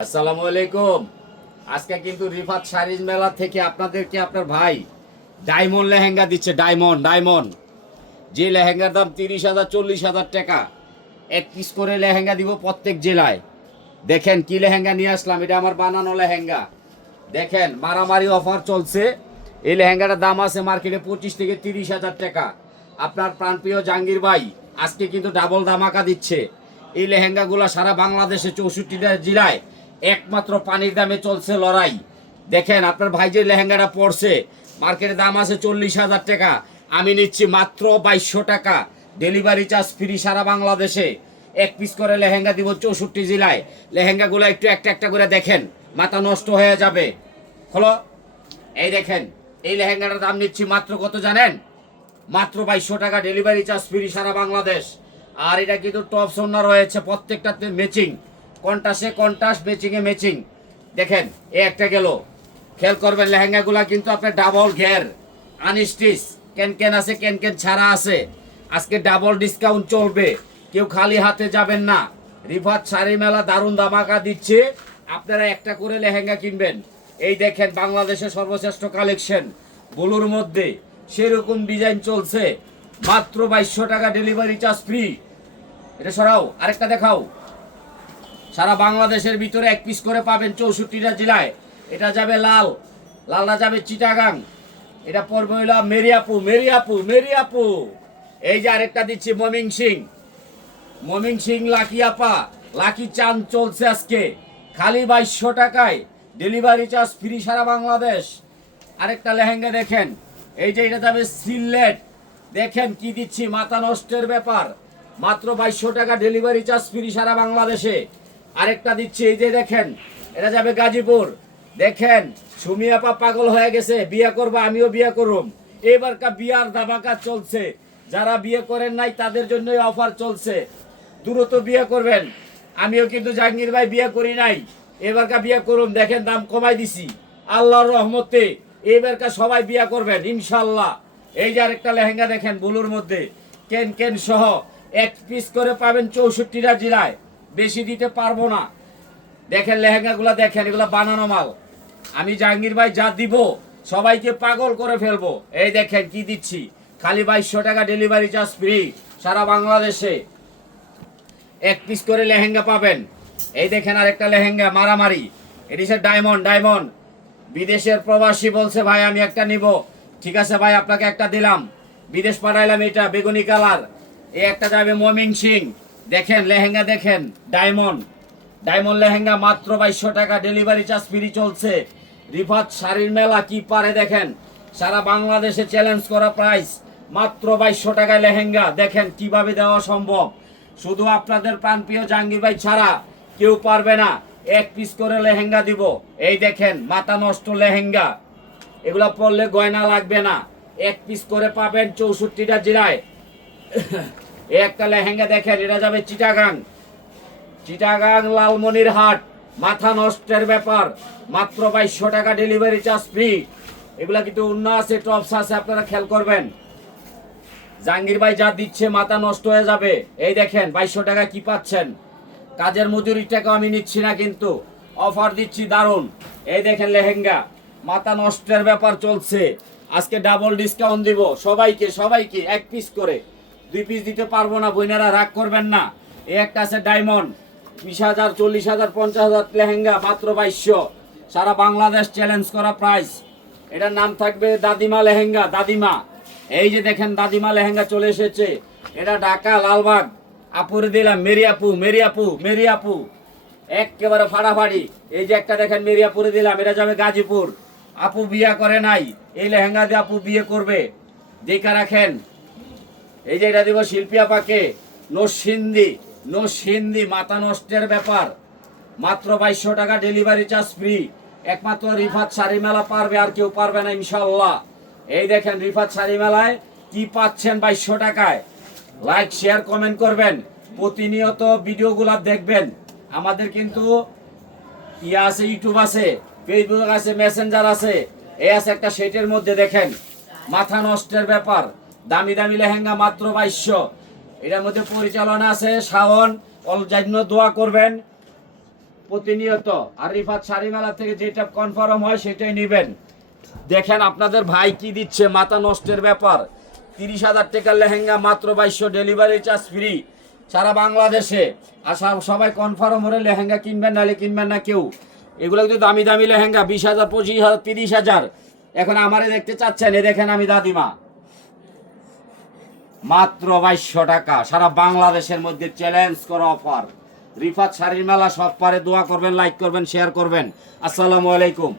আসসালামু আলাইকুম। আজকে কিন্তু রিফাত শাড়ির মেলা থেকে আপনাদেরকে আপনার ভাই ডায়মন্ড লেহেঙ্গা দিচ্ছে। ডায়মন্ড যে লেহেঙ্গার দাম 30,000 40,000 টাকা। এক পিস করে লেহেঙ্গা দিব প্রত্যেক জেলায়। দেখেন কি লেহেঙ্গা নিয়ে আসলাম, এটা আমার বানানো লেহেঙ্গা। দেখেন মারামারি অফার চলছে। এই লেহেঙ্গাটার দাম আছে মার্কেটে 25 থেকে 30,000 টাকা। আপনার প্রাণপ্রিয় জাহাঙ্গীর ভাই আজকে কিন্তু ডাবল ধামাকা দিচ্ছে। এই লেহেঙ্গাগুলো সারা বাংলাদেশে 64টা জেলায় একমাত্র পানির দামে চলছে লড়াই। দেখেন আপনার ভাই যে লেহেঙ্গাটা পড়ছে মার্কেটে দাম আছে 40,000 টাকা, আমি নিচ্ছি মাত্র 2200 টাকা। ডেলিভারি চার্জ ফ্রি সারা বাংলাদেশে। এক পিস করে লেহেঙ্গা দিব 64 জেলায়। লেহেঙ্গাগুলো একটু একটা একটা করে দেখেন, মাথা নষ্ট হয়ে যাবে। হলো এই দেখেন, এই লেহেঙ্গাটার দাম নিচ্ছি মাত্র কত জানেন? মাত্র 2200 টাকা। ডেলিভারি চার্জ ফ্রি সারা বাংলাদেশ। আর এটা কিন্তু টপ সোনা রয়েছে, প্রত্যেকটাতে ম্যাচিং। কন্টাসে কন্টাস, ম্যাচিংয়ে ম্যাচিং। দেখেন এ একটা গেল। খেয়াল করবেন লেহেঙ্গাগুলা কিন্তু আপনার ডাবল ঘের আনস্টিচ, ক্যান আছে, ক্যান ছাড়া আছে। আজকে ডাবল ডিসকাউন্ট চলবে, কেউ খালি হাতে যাবেন না। রিফাত শাড়ি মেলা দারুণ ধামাকা দিচ্ছে, আপনারা একটা করে লেহেঙ্গা কিনবেন। এই দেখেন বাংলাদেশের সর্বশ্রেষ্ঠ কালেকশন ব্লুর মধ্যে সেরকম ডিজাইন চলছে, মাত্র 2200 টাকা। Delivery charge free. এটা সরাও, আরেকটা দেখাও। সারা বাংলাদেশের ভিতরে এক পিস করে পাবেন 64টা জেলায়। এটা যাবে লালটা যাবে চিটাগাং। এটা পড়বে হইল মেরিয়াপু। এই যে আরেকটা দিচ্ছি মমিং সিং লাকি আপা, লাকি চাঁদ চলছে আজকে খালি 2200 টাকায়। ডেলিভারি চার্জ ফ্রি সারা বাংলাদেশ। আরেকটা লেহেঙ্গা দেখেন, এই যে এটা যাবে সিলেট। দেখেন কি দিচ্ছি, মাথা নষ্টের ব্যাপার। মাত্র 2200 টাকা। ডেলিভারি চার্জ ফ্রি সারা বাংলাদেশে। আরেকটা দিচ্ছি, এই যে দেখেন এটা যাবে গাজীপুর। দেখেন সুমি আপা পাগল হয়ে গেছে, বিয়ে করবা, আমিও বিয়ে করুম। এবারকার বিয়ার ধামাকা চলছে, যারা বিয়ে করেন নাই তাদের জন্য অফার চলছে। দ্রুত বিয়ে করবেন। আমিও কিন্তু জাহাঙ্গীর ভাই বিয়ে করি নাই, এবারকার বিয়ে করুন। দেখেন দাম কমাই দিছি আল্লাহর রহমতে। এবারকার সবাই বিয়ে করবেন ইনশাল্লাহ। এই যে আরেকটা লেহেঙ্গা দেখেন ব্লুর মধ্যে, কেন সহ এক পিস করে পাবেন 64টা জেলায়। বেশি দিতে পারবো না। দেখেন লেহেঙ্গাগুলো দেখেন, এগুলো বানানো মাল। আমি জাহাঙ্গীর ভাই যা দিব সবাইকে পাগল করে ফেলবো। এই দেখেন কি দিচ্ছি, খালি 2200 টাকা। ডেলিভারি চার্জ ফ্রি সারা বাংলাদেশে। এক পিস করে লেহেঙ্গা পাবেন। এই দেখেন আরেকটা লেহেঙ্গা মারামারি, এটি ডায়মন্ড। বিদেশের প্রবাসী বলছে ভাই আমি একটা নিব। ঠিক আছে ভাই, আপনাকে একটা দিলাম। বিদেশ পাঠাইলাম। এটা বেগুনি কালার। এই একটা যাবে মমিং সিং। দেখেন লেহেঙ্গা দেখেন, ডায়মন্ড লেহেঙ্গা মাত্র 2200 টাকা। ডেলিভারি চার্জ ফ্রি চলছে। রিফাত শাড়ির মেলা কি পারে দেখেন, সারা বাংলাদেশে চ্যালেঞ্জ করা প্রাইস। মাত্র 2200 টাকায় লেহেঙ্গা। দেখেন কিভাবে দেওয়া সম্ভব, শুধু আপনাদের প্রাণপ্রিয় জাহাঙ্গীর ভাই ছাড়া কেউ পারবে না। এক পিস করে লেহেঙ্গা দিব। এই দেখেন মাথা নষ্ট লেহেঙ্গা, এগুলা পরলে গয়না লাগবে না। এক পিস করে পাবেন 64টা জেলায়। একটা লেহেঙ্গা দেখেন, এটা যাবে চিটাগাং লালমনিরহাট। মাথা নষ্টের ব্যাপার, মাত্র 2200 টাকা। Delivery charge free. এগুলা কিন্তু অন্য আছে, টপস আছে, আপনারা খেয়াল করবেন। জাহাঙ্গীর ভাই যা দিচ্ছে মাথা নষ্ট হয়ে যাবে। এই দেখেন 2200 টাকা কি পাচ্ছেন। কাজের মজুরির টাকা আমি নিচ্ছি না, কিন্তু অফার দিচ্ছি দারুণ। এই দেখেন লেহেঙ্গা, মাথা নষ্টের ব্যাপার চলছে। আজকে ডাবল ডিসকাউন্ট দিব সবাইকে এক পিস করে। 2 পিস দিতে পারবো না, বইনারা রাগ করবেন না। এই একটা আছে ডায়মন্ড, 20,000 40,000 50,000 লেহেঙ্গা মাত্র 2200। সারা বাংলাদেশ চ্যালেঞ্জ করা প্রাইস। এটার নাম থাকবে দাদিমা লেহেঙ্গা, দাদিমা। এই যে দেখেন দাদিমা লেহেঙ্গা চলে এসেছে। এটা ঢাকা লালবাগ। আপুরে দিলাম মেরিয়াপু, একেবারে ফাড়াফাড়ি। এই যে একটা দেখেন মেরিয়াপুরে দিলাম, এটা যাবে গাজীপুর। আপু বিয়ে করে নাই, এই লেহেঙ্গা দিয়ে আপু বিয়ে করবে, দেখা রাখেন। এই যে এটা দিব শিল্পী আপাকে, নসিন্দি, মাথা নষ্টের ব্যাপার। মাত্র 2200 টাকা। Delivery charge free. একমাত্র রিফাত শাড়ি মেলা পারবে, আর কেউ পারবে না ইনশাল্লাহ। এই দেখেন রিফাত শাড়ি মেলায় কি পাচ্ছেন 2200 টাকায়। লাইক শেয়ার কমেন্ট করবেন, প্রতিনিয়ত ভিডিওগুলো দেখবেন। আমাদের কিন্তু আছে, ইউটিউব আছে, ফেসবুক আছে, মেসেঞ্জার আছে। এই আছে একটা সেটের মধ্যে। দেখেন মাথা নষ্টের ব্যাপার। দামি লেহেঙ্গা মাত্র 2200। এটার মধ্যে পরিচালনা আছে শাওন। অল জন্য দোয়া করবেন। প্রতিনিয়ত। আর রিফাত শাড়ি মেলা থেকে যেটা কনফার্ম হয় সেটাই নেবেন। দেখেন আপনাদের ভাই কি দিচ্ছে, মাথা নষ্টের ব্যাপার। 30,000 টাকার লেহেঙ্গা মাত্র 2200, ডেলিভারি চার্জ ফ্রি সারা বাংলাদেশে। আর সবাই কনফার্ম হলে লেহেঙ্গা কিনবেন, নাহলে কিনবেন না কেউ। এগুলো কিন্তু দামি দামি লেহেঙ্গা, 20,000, 25,000, 30,000। এখন আমারে দেখতে চাচ্ছেন, এ দেখেন আমি দাদিমা, মাত্র 2200 টাকা, সারা বাংলাদেশের মধ্যে চ্যালেঞ্জ করা অফার। রিফাত শাড়ির মেলা সব পারে। দোয়া করবেন, লাইক করবেন, শেয়ার করবেন। আসসালামু আলাইকুম।